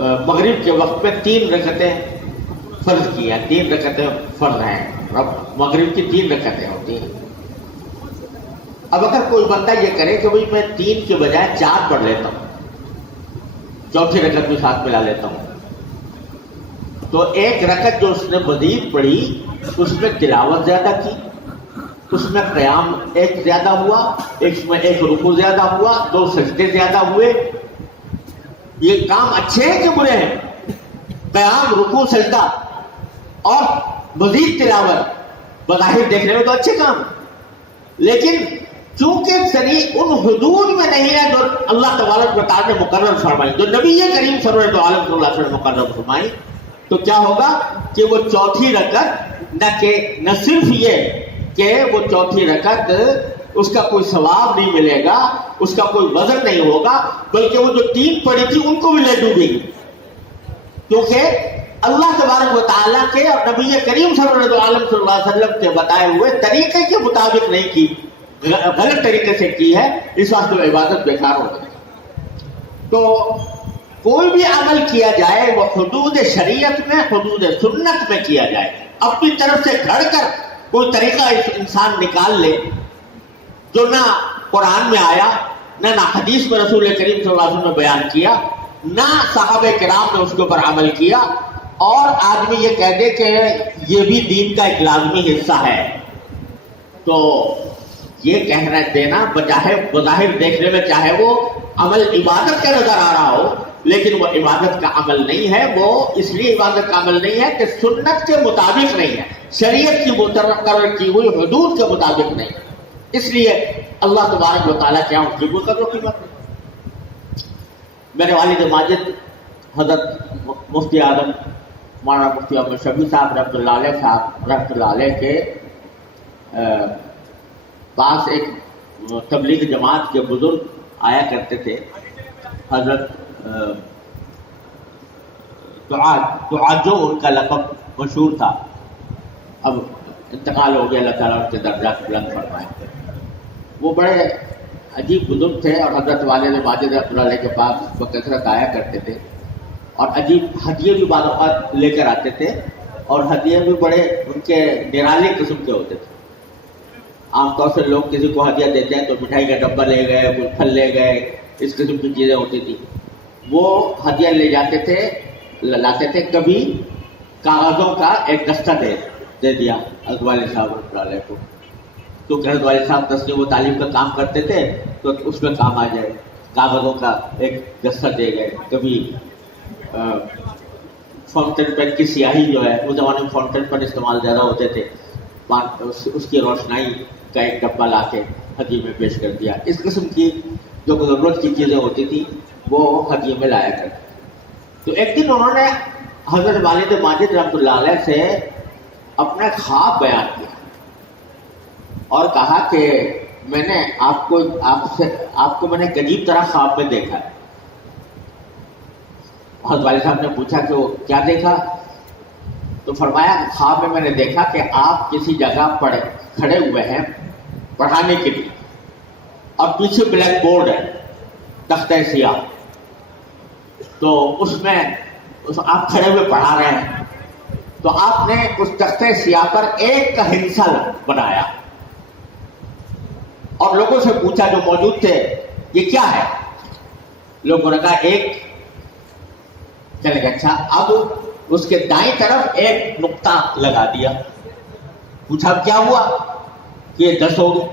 مغرب کے وقت میں 3 رکعتیں فرض کی ہیں، 3 رکعتیں فرض ہیں، مغرب کی 3 رکعتیں ہوتی ہیں۔ اب اگر کوئی بندہ یہ کرے کہ بھئی میں 3 کے بجائے 4 پڑھ لیتا ہوں، چوتھی رکعت بھی ساتھ ملا لیتا ہوں، تو ایک رکعت جو اس نے مزید پڑھی اس میں تلاوت زیادہ کی، اس میں قیام ایک زیادہ ہوا، اس میں ایک رکوع زیادہ ہوا، 2 سجدے زیادہ ہوئے۔ یہ کام اچھے ہیں کہ برے ہیں؟ قیام، رکوع، سجدہ اور مزید تلاوت بظاہر دیکھنے میں تو اچھے کام، لیکن چونکہ شریع ان حدود میں نہیں ہے جو اللہ تبارک و تعالیٰ نے مقرر فرمائی، جو نبی کریم سرورت عالم صلی اللہ علیہ وسلم نے مقرر فرمائی، تو کیا ہوگا کہ وہ چوتھی رکعت نہ صرف یہ کہ وہ چوتھی رکعت اس کا کوئی ثواب نہیں ملے گا، اس کا کوئی وزن نہیں ہوگا، بلکہ وہ جو 3 پڑھی تھی ان کو بھی لے ڈوبے گی، کیونکہ اللہ تبارک و تعالیٰ کے اور نبی کریم سرورت عالم صلی اللہ علیہ وسلم کے بتائے ہوئے طریقے کے مطابق نہیں کی، غلط طریقے سے کی ہے، اس واسطے عبادت بیکار ہو گئی۔ تو کوئی بھی عمل کیا جائے وہ حدود شریعت میں، حدود سنت میں کیا جائے، اپنی طرف سے گھڑ کر کوئی طریقہ انسان نکال لے جو نہ قرآن میں آیا، نہ حدیث میں رسول کریم صلی اللہ علیہ وسلم نے بیان کیا، نہ صحابہ کرام نے اس کے اوپر عمل کیا، اور آدمی یہ کہہ دے کہ یہ بھی دین کا ایک لازمی حصہ ہے، تو یہ کہنا دینا بظاہر دیکھنے میں چاہے وہ عمل عبادت کا نظر آ رہا ہو، لیکن وہ عبادت کا عمل نہیں ہے، وہ اس لیے عبادت کا عمل نہیں ہے کہ سنت کے مطابق نہیں ہے، شریعت کی مقرر کی ہوئی حدود کے مطابق نہیں ہے، اس لیے اللہ تبارک و تعالیٰ کیا ان کی کوئی قدر و قیمت نہیں۔ میرے والد ماجد حضرت مفتی اعظم مولانا مفتی احمد شفیع صاحب رحمۃ اللہ علیہ کے پاس ایک تبلیغ جماعت کے بزرگ آیا کرتے تھے، حضرت جو ان کا لقب مشہور تھا، اب انتقال ہو گیا، اللہ تعالیٰ ان کے درجات بلند فرمائے۔ وہ بڑے عجیب بزرگ تھے اور حضرت والد ماجد رحمۃ اللہ علیہ کے پاس بکثرت آیا کرتے تھے، اور عجیب ہدیے بھی بعض اوقات لے کر آتے تھے، اور ہدیے بھی بڑے ان کے نرالی قسم کے ہوتے تھے۔ عام طور سے لوگ کسی کو ہدیہ دیتے ہیں تو مٹھائی کا ڈبہ لے گئے، کوئی پھل لے گئے، اس قسم کی چیزیں ہوتی تھی۔ وہ ہدیہ لے جاتے تھے، لاتے تھے، کبھی کاغذوں کا ایک دستہ دے دیا حضرت والد صاحب رحمۃ اللہ علیہ کو، کیونکہ حضرت والد صاحب تصنیف و تعلیم کا کام کرتے تھے تو اس میں کام آ جائے، کاغذوں کا ایک دستہ دے گئے۔ کبھی فاؤنٹین پین کی سیاہی جو ہے، اس زمانے میں فاؤنٹین پین استعمال زیادہ ہوتے تھے، اس کی روشنائی کا ایک ڈبہ لا کے ہدیے میں پیش کر دیا۔ اس قسم کی جو ضرورت کی چیزیں ہوتی تھی وہ ہدیے میں لایا کرتے۔ تو ایک دن انہوں نے حضرت والد ماجد رحمۃ اللہ علیہ سے اپنا خواب بیان کیا اور کہا کہ میں نے آپ کو میں نے ایک عجیب طرح خواب میں دیکھا ہے۔ حضرت والد صاحب نے پوچھا کہ وہ کیا دیکھا؟ تو فرمایا خواب میں نے دیکھا کہ آپ کسی جگہ کھڑے ہوئے ہیں پڑھانے کے لیے، اور پیچھے بلیک بورڈ ہے، تختہ سیاہ، تو اس میں آپ کھڑے ہوئے پڑھا رہے ہیں، تو آپ نے اس تختہ سیاہ پر ایک کا ہندسہ بنایا اور لوگوں سے پوچھا جو موجود تھے یہ کیا ہے؟ لوگوں نے کہا ایک۔ چلے گا اچھا، اب اس کے دائیں طرف ایک نقطہ لگا دیا، پوچھا کیا ہوا؟ کہ یہ 10 ہو گئے۔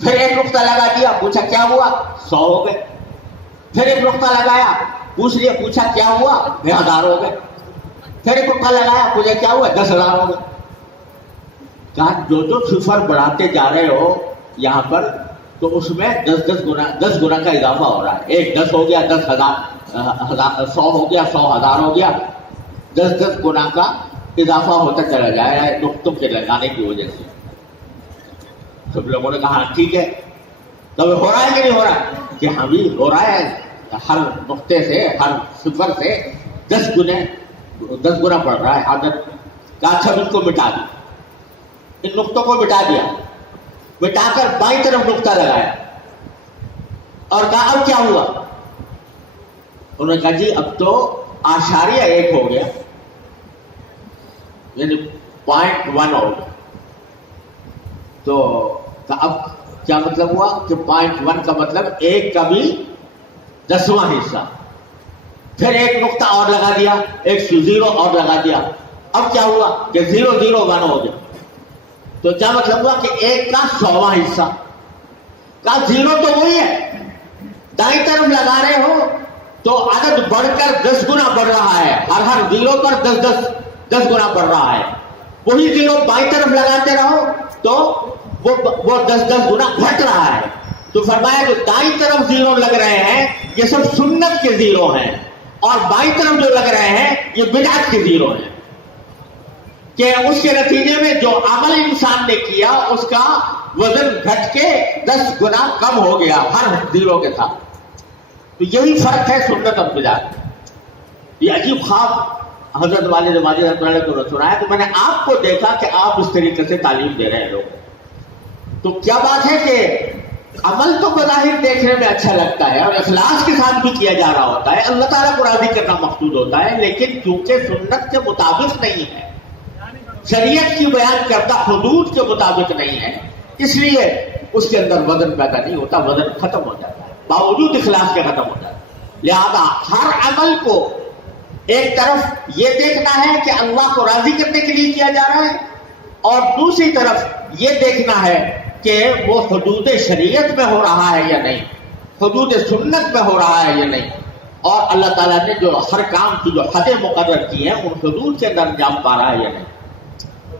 پھر ایک نقطہ لگا دیا، پوچھا کیا ہوا؟ 100 ہو گئے۔ پھر ایک نقطہ لگایا، پوچھا کیا ہوا؟ 1000 ہو گئے۔ پھر ایک نقطہ لگایا، پوچھا کیا ہوا؟ 10,000 ہو گئے۔ کہا جو صفر بڑھاتے جا رہے ہو یہاں پر، تو اس میں 10 گنا کا اضافہ ہو رہا ہے۔ ایک 10 ہو گیا، 10,000، 100 ہو گیا، 100,000 ہو گیا، 10 گنا کا اضافہ ہوتا چلا جائے رہا ہے نقطوں کے لگانے کی وجہ سے۔ سب لوگوں نے کہا ٹھیک ہے، تو ہو رہا ہے کہ نہیں ہو رہا ہے؟ کہ ہاں بھی ہو رہا ہے، ہر نقطے سے، ہر صفر سے 10 گنا بڑھ رہا ہے عادت کا۔ اچھا ان کو مٹا دیا، ان نقطوں کو مٹا دیا، مٹا کر بائیں طرف نقطہ لگایا اور کہا اب کیا ہوا؟ انہوں نے کہا جی اب تو آشاریہ 1 ہو گیا، یعنی 0.1 ہو گیا. تو اب کیا مطلب ہوا کہ 0.1 کا مطلب 1 کا بھی 10واں حصہ. پھر 1 نقطہ اور لگا دیا، 1 0 اور لگا دیا. اب کیا ہوا کہ 0.01 ہو گیا. تو کیا مطلب ہوا کہ 1 کا 100واں حصہ. کا 0 تو وہی ہے، دائیں طرف لگا رہے ہو تو عدد بڑھ کر 10 گنا بڑھ رہا ہے. ہر 0 پر 10 گنا بڑھ رہا ہے. وہی 0 بائیں طرف لگاتے رہو تو وہ 10 گنا گھٹ رہا ہے. تو فرمایا جو دائیں طرف 0 لگ رہے ہیں یہ سب سنت کے 0 ہیں، اور بائیں طرف جو لگ رہے ہیں یہ بدعت کے 0 ہیں. کہ اس کے نتیجے میں جو عمل انسان نے کیا اس کا وزن گھٹ کے 10 گنا کم ہو گیا ہر 0 کے ساتھ. تو یہی فرق ہے سنت اور بدعت. یہ عجیب خواب حضرت والد ماجد رحمۃ اللہ کو سنایا. تو میں نے آپ کو دیکھا کہ آپ اس طریقے سے تعلیم دے رہے ہیں لوگ. تو کیا بات ہے کہ عمل تو بظاہر دیکھنے میں اچھا لگتا ہے اور اخلاص کے ساتھ بھی کیا جا رہا ہوتا ہے، اللہ تعالیٰ کو راضی کرنا مقصود ہوتا ہے، لیکن کیونکہ سنت کے مطابق نہیں ہے، شریعت کی بیان کردہ حدود کے مطابق نہیں ہے، اس لیے اس کے اندر وزن پیدا نہیں ہوتا، وزن ختم ہو جاتا ہے، باوجود اخلاص کے ختم ہو جاتا ہے. لہذا ہر عمل کو ایک طرف یہ دیکھنا ہے کہ اللہ کو راضی کرنے کے لیے کیا جا رہا ہے، اور دوسری طرف یہ دیکھنا ہے کہ وہ حدود شریعت میں ہو رہا ہے یا نہیں، حدود سنت میں ہو رہا ہے یا نہیں، اور اللہ تعالیٰ نے جو ہر کام کی جو حدیں مقرر کی ہیں ان حدود کے اندر انجام پا رہا ہے یا نہیں.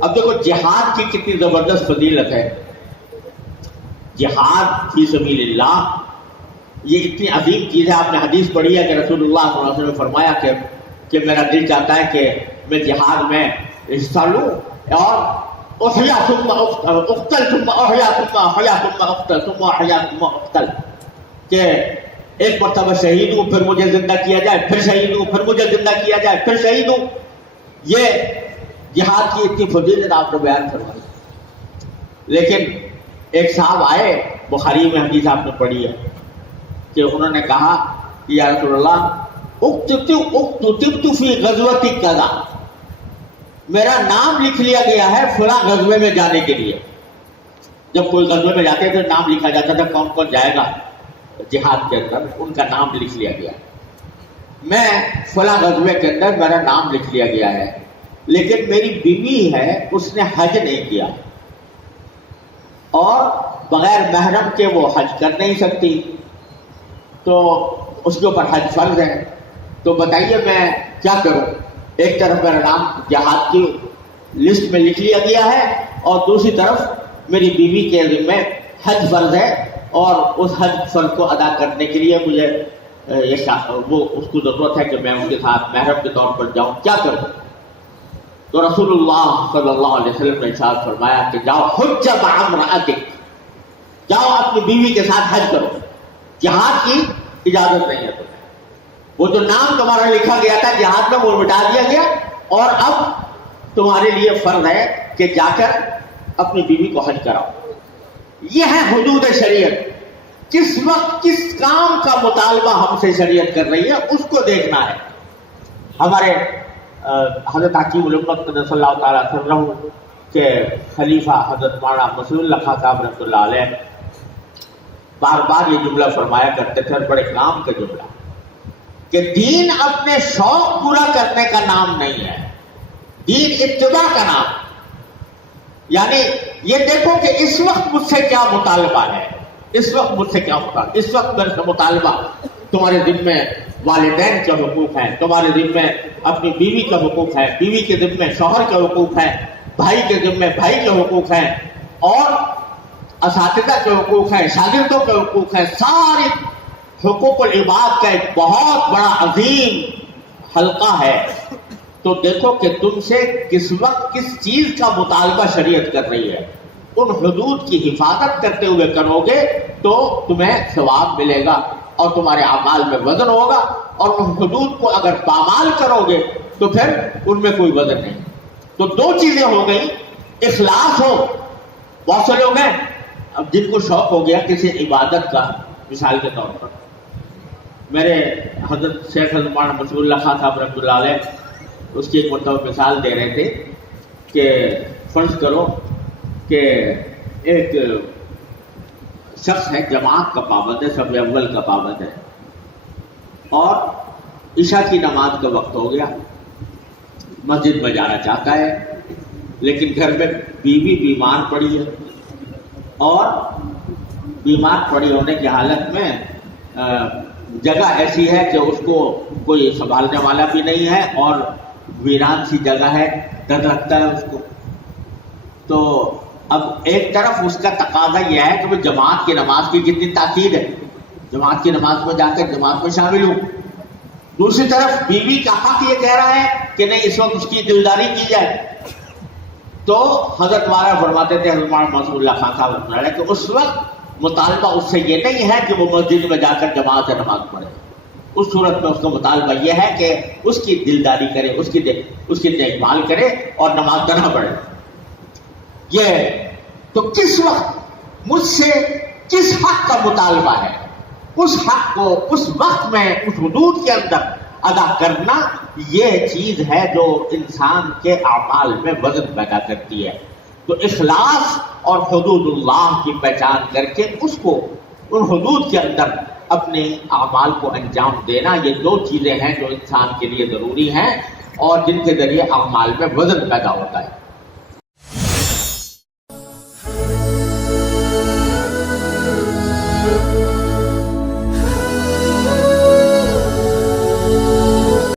اب دیکھو جہاد کی کتنی زبردست فضیلت ہے. جہاد فی سبیل اللہ یہ اتنی عظیم چیز ہے. آپ نے حدیث پڑھی ہے کہ رسول اللہ صلی اللہ علیہ وسلم نے فرمایا کہ میرا دل چاہتا ہے کہ میں جہاد میں حصہ لوں اور احیا ثم اقتل ثم احیا ثم احیا ثم اقتل ثم احیا ثم اقتل، کہ ایک مرتبہ شہید ہوں پھر مجھے زندہ کیا جائے، پھر شہید ہوں پھر مجھے زندہ کیا جائے، پھر شہید ہوں. یہ جہاد کی اتنی فضیلت آپ نے بیان کروائی. لیکن ایک صاحب آئے، بخاری میں حدیث آپ نے پڑھی ہے کہ انہوں نے کہا کہ یا رسول اللہ اکتبت فی غزوۃ کذا، میرا نام لکھ لیا گیا ہے فلاں غزوے میں جانے کے لیے. جب کوئی غزوے میں جاتے تھے نام لکھا جاتا تھا کون کون جائے گا جہاد کے اندر، ان کا نام لکھ لیا گیا. میں فلاں غزوے کے اندر میرا نام لکھ لیا گیا ہے، لیکن میری بیوی ہے اس نے حج نہیں کیا اور بغیر محرم کے وہ حج کر نہیں سکتی، تو اس کے اوپر حج فرض ہے. تو بتائیے میں کیا کروں؟ ایک طرف میرا نام جہاد کی لسٹ میں لکھ لیا گیا ہے اور دوسری طرف میری بیوی کے ذمہ حج فرض ہے، اور اس حج فرض کو ادا کرنے کے لیے مجھے وہ اس کو ضرورت ہے کہ میں ان کے ساتھ محرم کے طور پر جاؤں، کیا کروں؟ تو رسول اللہ صلی اللہ علیہ وسلم نے ارشاد فرمایا کہ جاؤ حج مع امرأتک، جاؤ اپنی بیوی کے ساتھ حج کرو. جہاد کی اجازت نہیں ہے تمہیں. وہ جو نام تمہارا لکھا گیا تھا جہاد میں وہ مٹا دیا گیا، اور اب تمہارے لیے فرض ہے کہ جا کر اپنی بیوی کو حج کراؤ. یہ ہے حدود شریعت. کس وقت کس کام کا مطالبہ ہم سے شریعت کر رہی ہے اس کو دیکھنا ہے. ہمارے حضرت حکیم الامت قدس اللہ تعالیٰ سرہ کے خلیفہ حضرت مولانا مسعود اللہ خان صاحب رحمۃ اللہ علیہ بار بار یہ جملہ فرمایا کرتے تھے، اور بڑے کام کا جملہ، کہ دین اپنے شوق پورا کرنے کا نام نہیں ہے، دین اتباع کا نام. یعنی یہ دیکھو کہ اس وقت مجھ سے کیا مطالبہ ہے، اس وقت مجھ سے کیا مطالبہ، اس وقت میرے سے مطالبہ تمہارے ذمے والدین کے حقوق ہیں، تمہارے ذمے اپنی بیوی کے حقوق ہے، بیوی کے ذمے شوہر کے حقوق ہیں، بھائی کے ذمے بھائی کے حقوق ہیں، اور اساتذہ کے حقوق ہیں، شاگردوں کے حقوق ہیں. سارے حقوق العباد کا ایک بہت بڑا عظیم حلقہ ہے. تو دیکھو کہ تم سے کس وقت کس چیز کا مطالبہ شریعت کر رہی ہے. ان حدود کی حفاظت کرتے ہوئے کرو گے تو تمہیں ثواب ملے گا اور تمہارے اعمال میں وزن ہوگا، اور ان حدود کو اگر پامال کرو گے تو پھر ان میں کوئی وزن نہیں. تو دو چیزیں ہو گئی، اخلاص ہو. بہت سے لوگ ہیں اب جن کو شوق ہو گیا کسی عبادت کا، مثال کے طور پر میرے حضرت شیخ مولانا مسعود اللہ خان صاحب رحمۃ اللہ علیہ اس کی ایک مرتبہ مثال دے رہے تھے کہ فرض کرو کہ ایک شخص ہے، جماعت کا پابند ہے، صف اول کا پابند ہے، اور عشاء کی نماز کا وقت ہو گیا، مسجد میں جانا چاہتا ہے، لیکن گھر میں بیوی بیمار پڑی ہے، اور بیمار پڑی ہونے کی حالت میں جگہ ایسی ہے کہ اس کو کوئی سنبھالنے والا بھی نہیں ہے، اور ویران سی جگہ ہے، ڈر لگتا ہے اس کو. تو اب ایک طرف اس کا تقاضا یہ ہے کہ وہ جماعت کی نماز کی کتنی تاکید ہے، جماعت کی نماز میں جا کر جماعت میں شامل ہوں. دوسری طرف بیوی کا حق یہ کہہ رہا ہے کہ نہیں، اس وقت اس کی دلداری کی جائے. تو حضرت والا فرماتے تھے حضرت مولانا مسعود اللہ خان صاحب کہ اس وقت مطالبہ اس سے یہ نہیں ہے کہ وہ مسجد میں جا کر جماعت سے نماز پڑھے. اس صورت میں اس کا مطالبہ یہ ہے کہ اس کی دلداری کرے، اس کی دیکھ بھال کرے اور نماز نہ پڑھے. یہ تو کس وقت مجھ سے کس حق کا مطالبہ ہے، اس حق کو اس وقت میں اس حدود کے اندر ادا کرنا، یہ چیز ہے جو انسان کے اعمال میں وزن پیدا کرتی ہے. تو اخلاص اور حدود اللہ کی پہچان کر کے اس کو ان حدود کے اندر اپنے اعمال کو انجام دینا، یہ دو چیزیں ہیں جو انسان کے لیے ضروری ہیں اور جن کے ذریعے اعمال میں وزن پیدا ہوتا ہے.